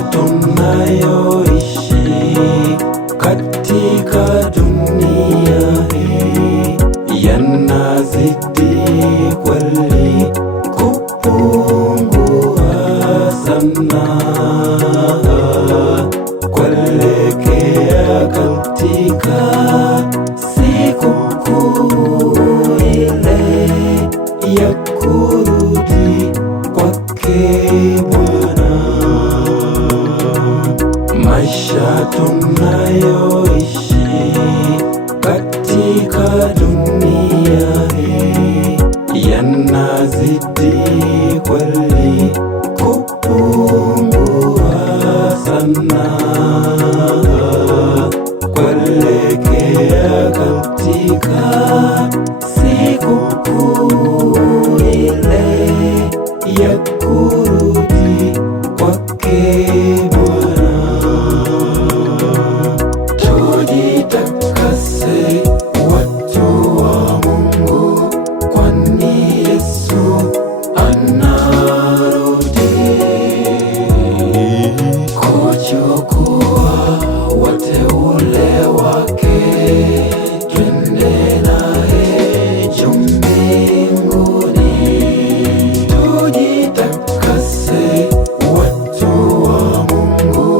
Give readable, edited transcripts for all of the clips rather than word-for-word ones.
tunayoishi katika dunia hii yanazidi kweli kupungua sana, kuelekea katika siku kuu ile ya kurudi kwake Bwana. Maisha tunayoishi katika dunia hii yanazidi kweli kupungua sana, kuelekea katika siku kuu ile ya kurudi kwake Bwana. Tujitakase watu wa Mungu, kwani Yesu anarudi kuchukua wateule wake. Twende naye juu mbinguni. Tujitakase watu wa Mungu,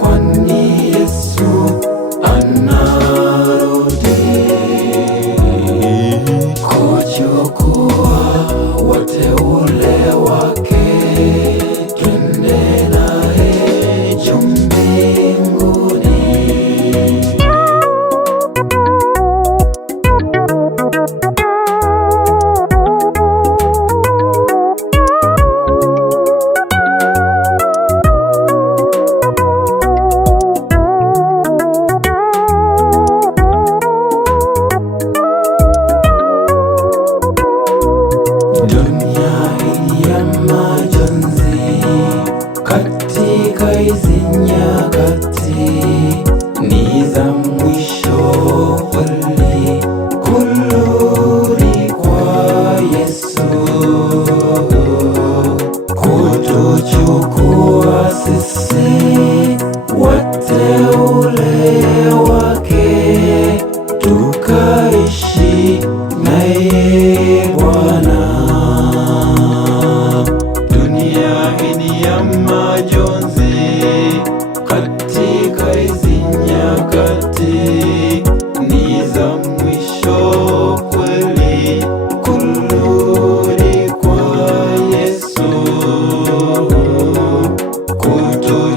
kwani Yesu anarudi kuchukua wateule wake. Twende naye juu mbinguni. Dunia hii ya majonzi, katika hizi nyakati ni za mwisho kweli kurudi kwa Yesu, kutuchukua sisi wateule wake, tukaishi naye Bwana. Dunia hii ni ya majonzi, katika hizi nyakati ni za mwisho kweli kurudi kwa Yesu,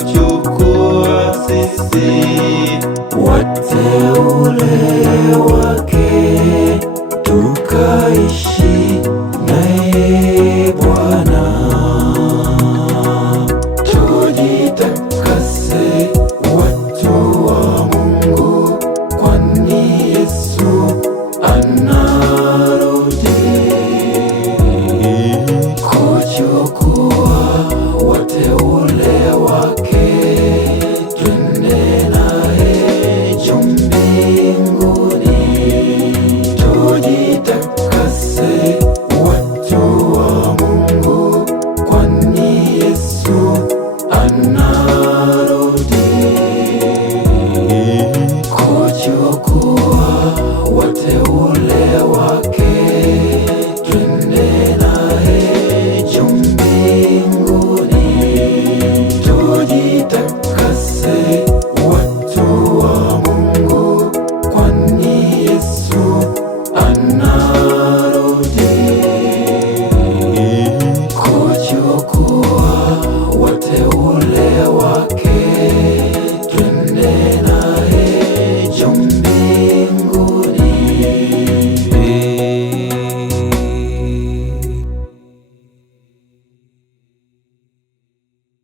kutuchukua sisi wateule wake, tukaishi naye Bwana. Tujitakase watu wa Mungu, kwani Yesu anarudi kuchukua wateule wake. Twende naye juu mbinguni. Tujitakase watu wa Mungu, kwani Yesu anarudi kuchukua wateule wake. Twende naye juu mbinguni. Tujitakase watu wa